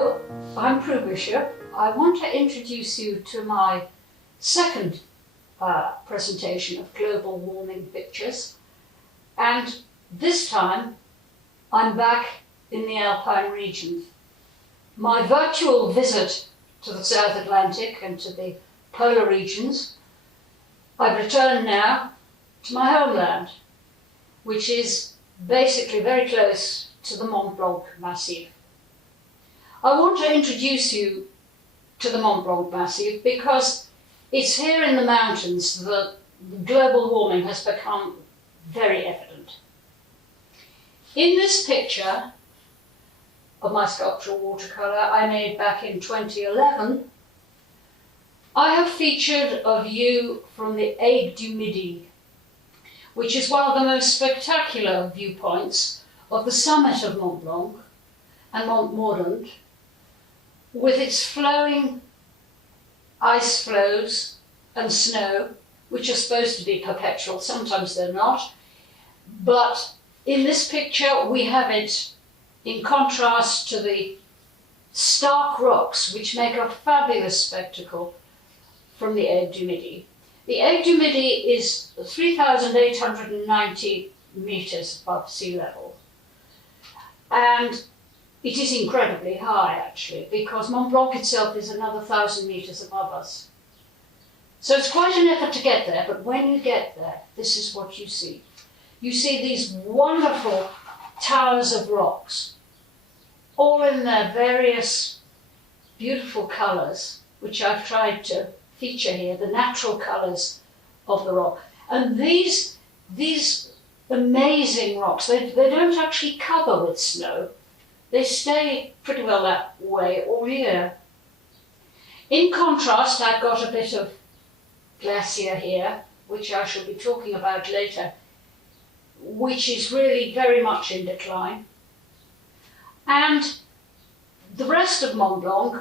Hello, I'm Prue Bishop. I want to introduce you to my second presentation of global warming pictures, and this time I'm back in the Alpine region. My virtual visit to the South Atlantic and to the polar regions, I've returned now to my homeland, which is basically very close to the Mont-Blanc Massif. I want to introduce you to the Mont-Blanc Massif because it's here in the mountains that global warming has become very evident. In this picture of my sculptural watercolour I made back in 2011, I have featured a view from the Aigues du Midi, which is one of the most spectacular viewpoints of the summit of Mont Blanc and Mont Morland, with its flowing ice floes and snow, which are supposed to be perpetual. Sometimes they're not, but in this picture we have it in contrast to the stark rocks, which make a fabulous spectacle from the Aigues du Midi. The Aigues du Midi is 3,890 meters above sea level, and it is incredibly high actually, because Mont Blanc itself is another 1,000 meters above us. So it's quite an effort to get there, but when you get there, this is what you see. You see these wonderful towers of rocks, all in their various beautiful colours, which I've tried to feature here, the natural colours of the rock. And these amazing rocks, they don't actually cover with snow. They stay pretty well that way all year. In contrast, I've got a bit of glacier here, which I shall be talking about later, which is really very much in decline. And the rest of Mont Blanc,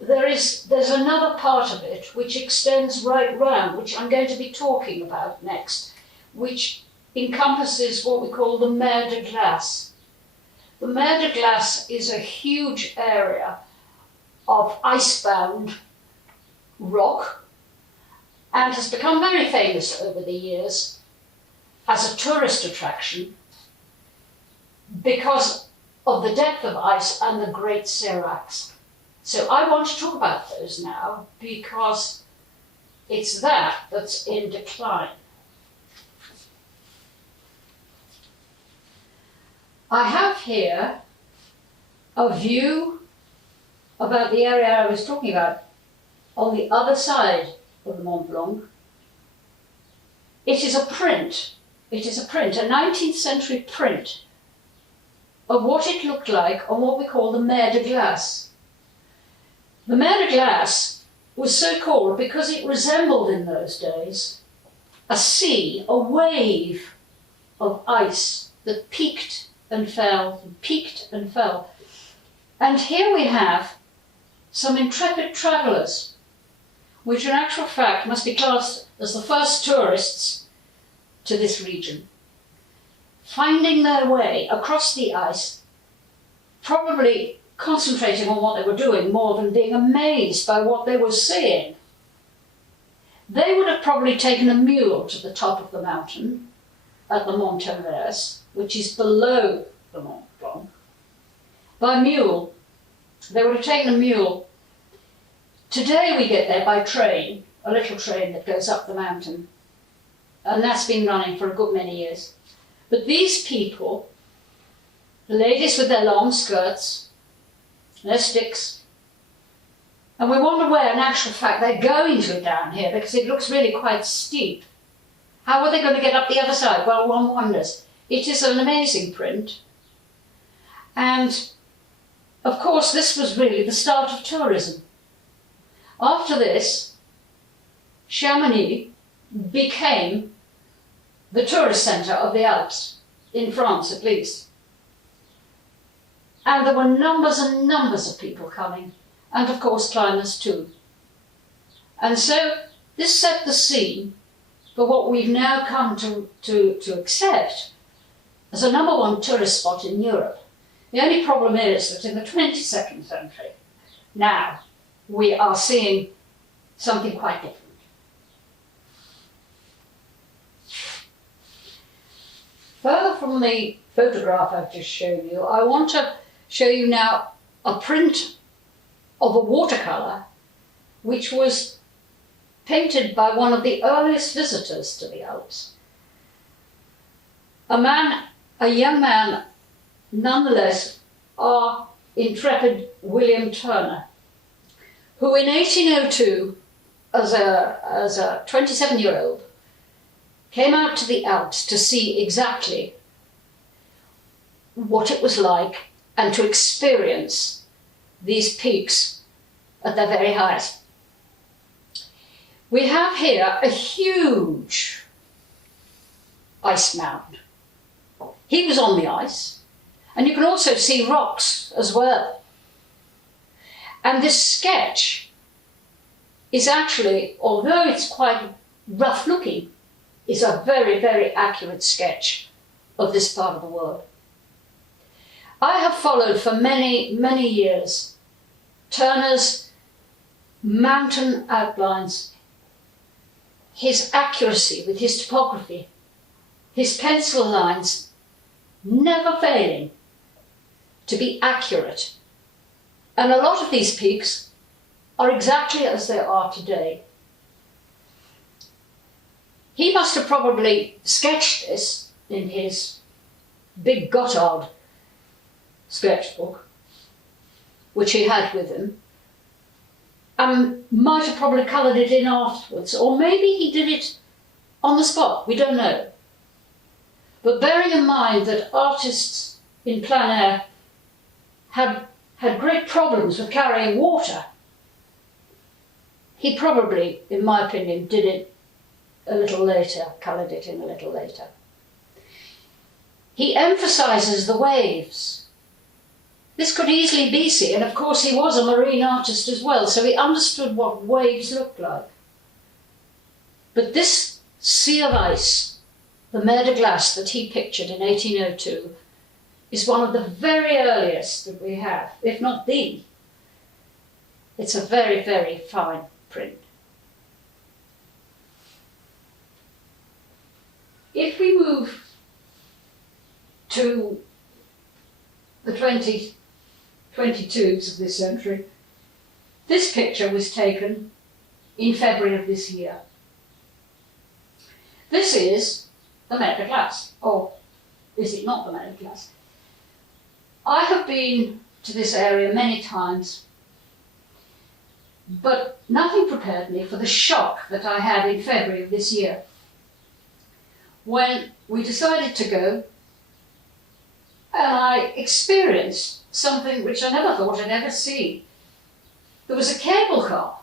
there's another part of it which extends right round, which I'm going to be talking about next, which encompasses what we call the Mer de Glace. The Mer de Glace is a huge area of icebound rock and has become very famous over the years as a tourist attraction because of the depth of ice and the great seracs. So I want to talk about those now because it's that's in decline. I have here a view about the area I was talking about on the other side of the Mont Blanc. It is a print, a 19th century print of what it looked like on what we call the Mer de Glace. The Mer de Glace was so called because it resembled in those days a sea, a wave of ice that peaked and fell, and peaked and fell. And here we have some intrepid travellers, which in actual fact must be classed as the first tourists to this region, finding their way across the ice, probably concentrating on what they were doing more than being amazed by what they were seeing. They would have probably taken a mule to the top of the mountain at the Mont-Everest, which is below the Mont Blanc. By mule, they would have taken a mule. Today we get there by train, a little train that goes up the mountain, and that's been running for a good many years. But these people, the ladies with their long skirts, their sticks, and we wonder where in actual fact they're going to down here because it looks really quite steep. How are they going to get up the other side? Well, one wonders. It is an amazing print. And of course, this was really the start of tourism. After this, Chamonix became the tourist centre of the Alps, in France at least. And there were numbers and numbers of people coming, and of course climbers too. And so this set the scene for what we've now come to accept as a #1 tourist spot in Europe. The only problem is that in the 22nd century, now, we are seeing something quite different. Further from the photograph I've just shown you, I want to show you now a print of a watercolour which was painted by one of the earliest visitors to the Alps. A young man, nonetheless, our intrepid William Turner, who in 1802, as a 27-year-old, came out to the Alps to see exactly what it was like and to experience these peaks at their very highest. We have here a huge ice mound. He was on the ice, and you can also see rocks as well. And this sketch is actually, although it's quite rough looking, is a very, very accurate sketch of this part of the world. I have followed for many, many years Turner's mountain outlines, his accuracy with his topography, his pencil lines never failing to be accurate. And a lot of these peaks are exactly as they are today. He must have probably sketched this in his big Gotthard sketchbook, which he had with him, and might have probably coloured it in afterwards, or maybe he did it on the spot, we don't know. But bearing in mind that artists in plein air had great problems with carrying water, he probably, in my opinion, did it a little later, coloured it in a little later. He emphasises the waves. This could easily be sea, and of course he was a marine artist as well, so he understood what waves looked like. But this sea of ice, the mer de glace that he pictured in 1802, is one of the very earliest that we have, if not the. It's a very, very fine print. If we move to the 2022s of this century, this picture was taken in February of this year. This is the mer de glace, or is it not the mer de glace? I have been to this area many times, but nothing prepared me for the shock that I had in February of this year, when we decided to go, and I experienced something which I never thought I'd ever see. There was a cable car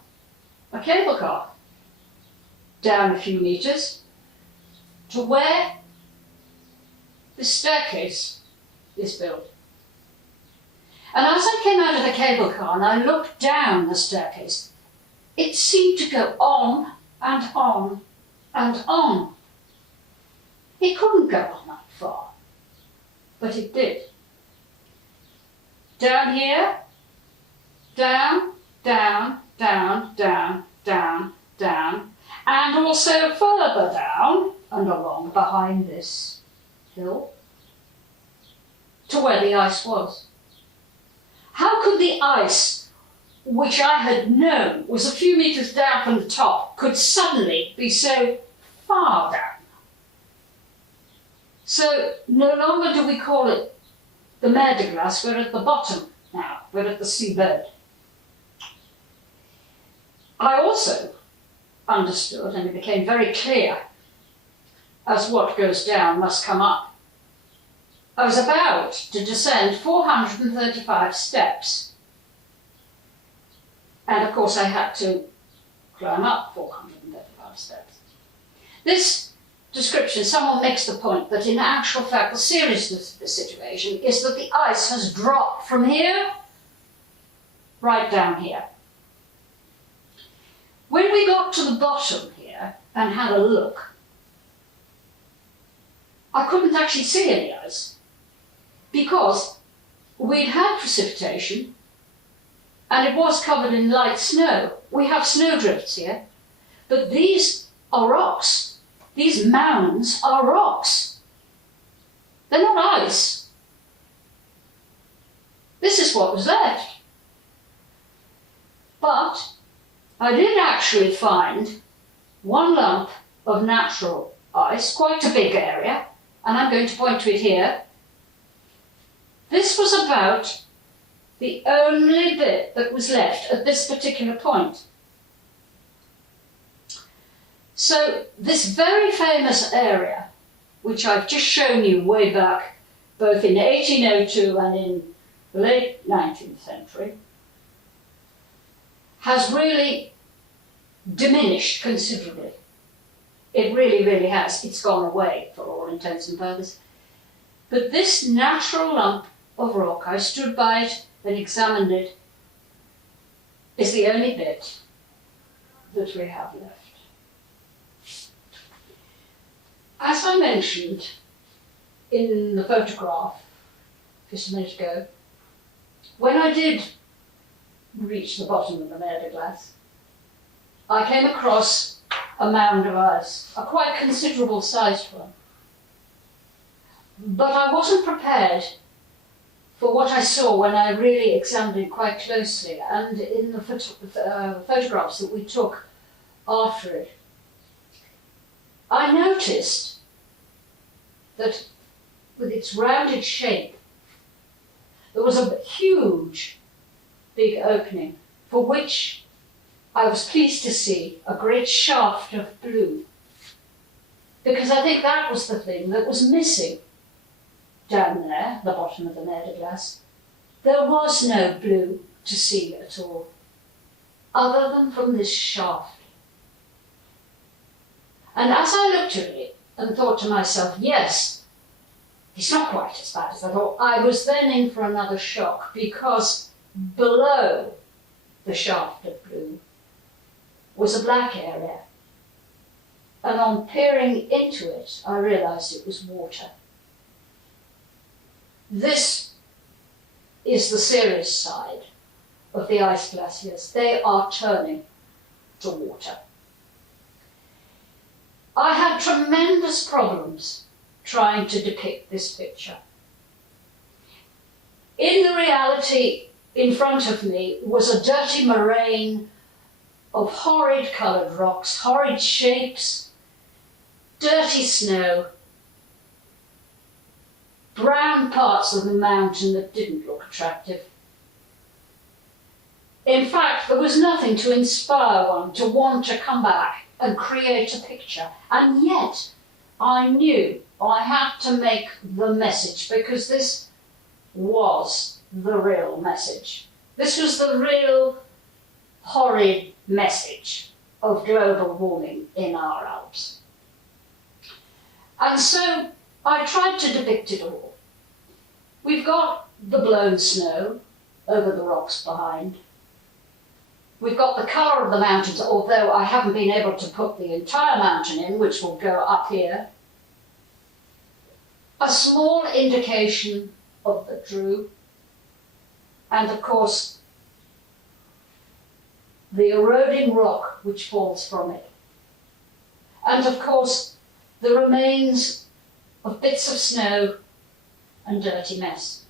down a few metres to where the staircase is built. And as I came out of the cable car and I looked down the staircase, it seemed to go on and on and on. It couldn't go on that far, but it did. Down here, down, down, down, down, down, down, and also further down and along behind this hill to where the ice was. How could the ice, which I had known was a few metres down from the top, could suddenly be so far down? So no longer do we call it the mer de glace, we're at the bottom now, we're at the seabed. I also understood, and it became very clear, as what goes down must come up. I was about to descend 435 steps. And of course I had to climb up 435 steps. This description, someone makes the point that in actual fact the seriousness of the situation is that the ice has dropped from here right down here. When we got to the bottom here and had a look, I couldn't actually see any ice because we'd had precipitation and it was covered in light snow. We have snowdrifts here, but these are rocks. These mounds are rocks. They're not ice. This is what was left. But I did actually find one lump of natural ice, quite a big area, and I'm going to point to it here. This was about the only bit that was left at this particular point. So this very famous area, which I've just shown you way back, both in 1802 and in the late 19th century, has really diminished considerably. It really, really has. It's gone away for all intents and purposes. But this natural lump of rock, I stood by it and examined it, is the only bit that we have left. As I mentioned in the photograph just a minute ago, when I did reach the bottom of the Mer de Glace, I came across a mound of ice, a quite considerable sized one. But I wasn't prepared for what I saw when I really examined it quite closely, and in the photographs that we took after it, I noticed that with its rounded shape, there was a huge, big opening for which I was pleased to see a great shaft of blue, because I think that was the thing that was missing down there, the bottom of the Mer de Glace. There was no blue to see at all, other than from this shaft. And as I looked at it and thought to myself, yes, it's not quite as bad as I thought, I was then in for another shock, because below the shaft of blue was a black area. And on peering into it, I realised it was water. This is the serious side of the ice glaciers. They are turning to water. I had tremendous problems trying to depict this picture. In the reality, in front of me was a dirty moraine of horrid coloured rocks, horrid shapes, dirty snow, brown parts of the mountain that didn't look attractive. In fact, there was nothing to inspire one to want to come back and create a picture. And yet, I knew I had to make the message, because this was the real message. This was the real horrid message of global warming in our Alps. And so I tried to depict it all. We've got the blown snow over the rocks behind. We've got the colour of the mountains, although I haven't been able to put the entire mountain in, which will go up here. A small indication of the Drew, and of course the eroding rock which falls from it. And of course the remains of bits of snow and dirty mess.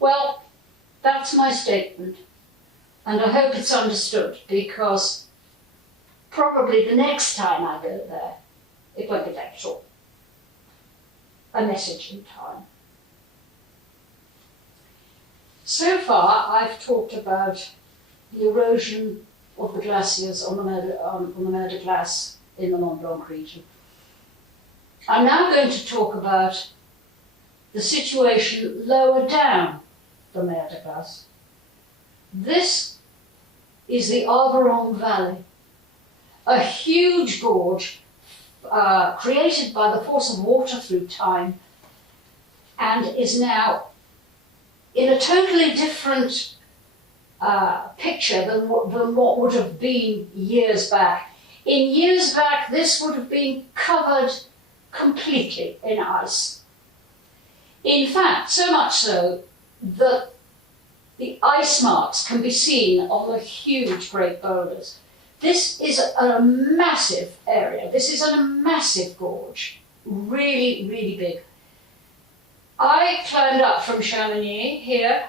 Well, that's my statement, and I hope it's understood, because probably the next time I go there, it won't be that short. A message in time. So far, I've talked about the erosion of the glaciers on the Mer de Glace in the Mont Blanc region. I'm now going to talk about the situation lower down the Mer de Glace. This is the Arboron Valley, a huge gorge created by the force of water through time, and is now in a totally different picture than what would have been years back. In years back, this would have been covered completely in ice. In fact, so much so that the ice marks can be seen on the huge great boulders. This is a massive area. This is a massive gorge, really, really big. I climbed up from Chamonix here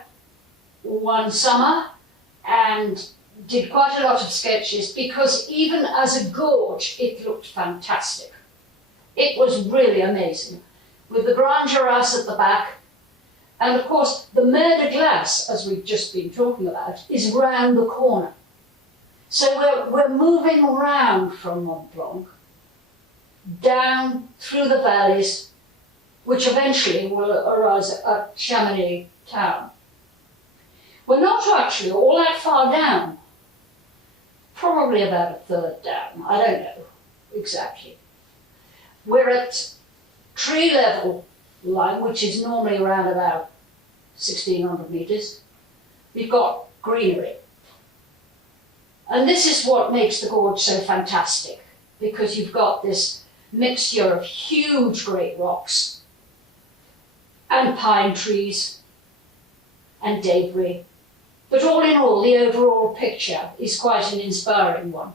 one summer and did quite a lot of sketches because even as a gorge, it looked fantastic. It was really amazing, with the Grand Gerace at the back. And of course, the Mer de Glace, as we've just been talking about, is round the corner. So we're moving around from Mont Blanc, down through the valleys, which eventually will arise at Chamonix town. We're not actually all that far down, probably about a third down, I don't know exactly. We're at tree level line, which is normally around about 1,600 metres. We've got greenery. And this is what makes the gorge so fantastic, because you've got this mixture of huge great rocks and pine trees and debris. But all in all, the overall picture is quite an inspiring one.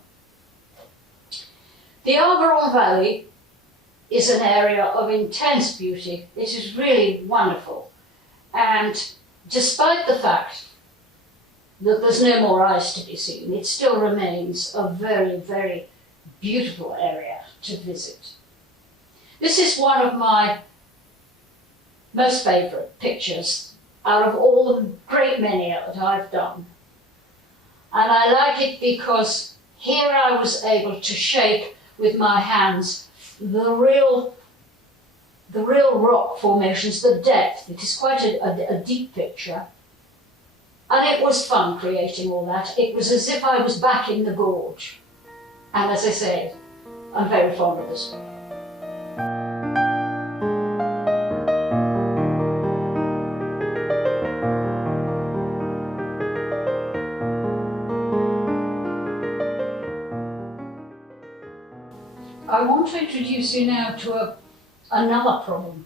The Arboron Valley is an area of intense beauty. It is really wonderful. And despite the fact that there's no more ice to be seen, it still remains a very, very beautiful area to visit. This is one of my most favourite pictures out of all the great many that I've done. And I like it because here I was able to shape with my hands the real rock formations, the depth. It is quite a deep picture. And it was fun creating all that. It was as if I was back in the gorge. And as I say, I'm very fond of this. I want to introduce you now to another problem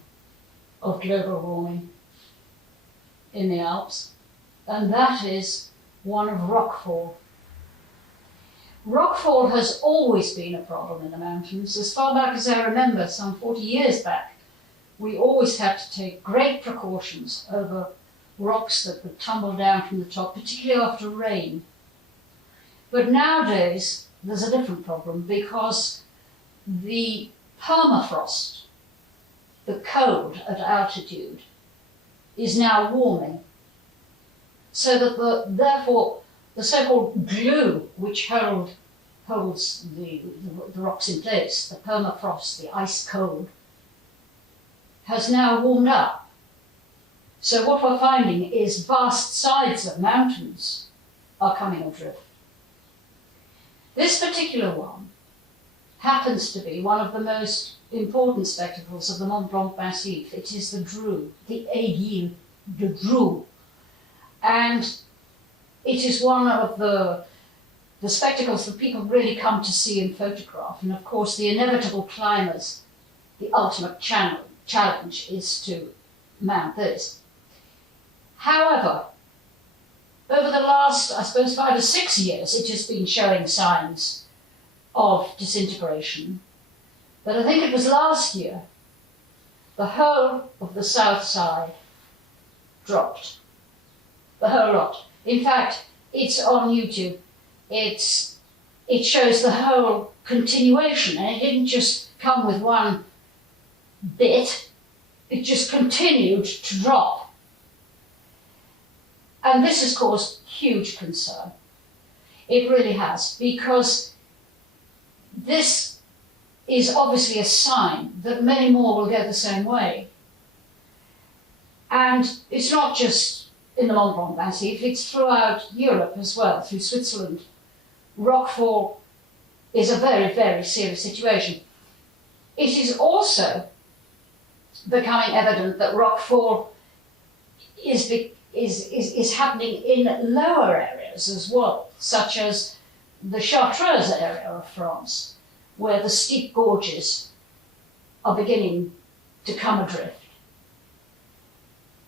of global warming in the Alps, and that is one of rockfall. Rockfall has always been a problem in the mountains. As far back as I remember, some 40 years back, we always had to take great precautions over rocks that would tumble down from the top, particularly after rain. But nowadays, there's a different problem because the permafrost, the cold at altitude, is now warming, so that therefore the so-called glue which holds the rocks in place, the permafrost, the ice cold, has now warmed up. So what we're finding is vast sides of mountains are coming adrift. This particular one happens to be one of the most important spectacles of the Mont Blanc Massif. It is the Dru, the Aiguille de Dru. And it is one of the spectacles that people really come to see and photograph. And of course, the inevitable climbers, the ultimate challenge is to mount this. However, over the last, I suppose, 5 or 6 years, it has been showing signs of disintegration. But I think it was last year, the whole of the south side dropped. The whole lot. In fact, it's on YouTube. It shows the whole continuation, and it didn't just come with one bit, it just continued to drop. And this has caused huge concern. It really has, because this is obviously a sign that many more will go the same way. And it's not just in the Mont Blanc Massif, it's throughout Europe as well, through Switzerland. Rockfall is a very, very serious situation. It is also becoming evident that rockfall is happening in lower areas as well, such as the Chartreuse area of France, where the steep gorges are beginning to come adrift.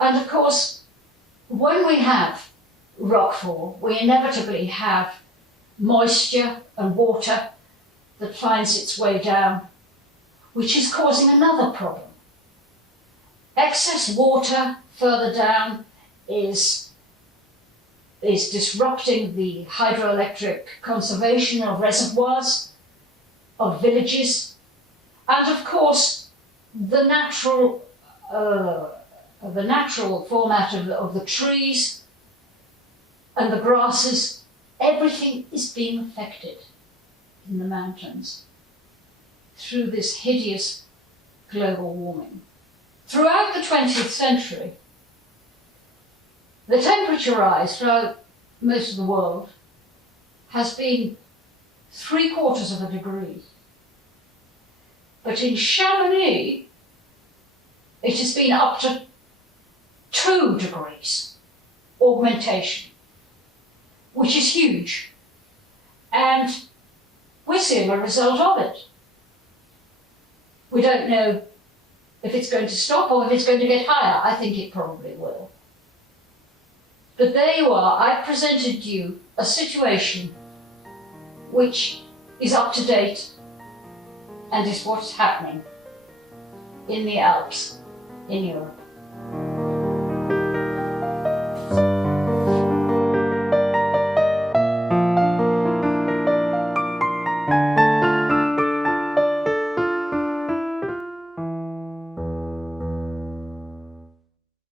And of course, when we have rockfall, we inevitably have moisture and water that finds its way down, which is causing another problem. Excess water further down is disrupting the hydroelectric conservation of reservoirs, of villages, and of course the natural format of the trees and the grasses. Everything is being affected in the mountains through this hideous global warming. Throughout the 20th century, the temperature rise throughout most of the world has been 3/4 of a degree. But in Chamonix, it has been up to 2 degrees augmentation, which is huge. And we're seeing a result of it. We don't know if it's going to stop or if it's going to get higher. I think it probably will. But there you are. I've presented you a situation which is up to date and is what's happening in the Alps in Europe.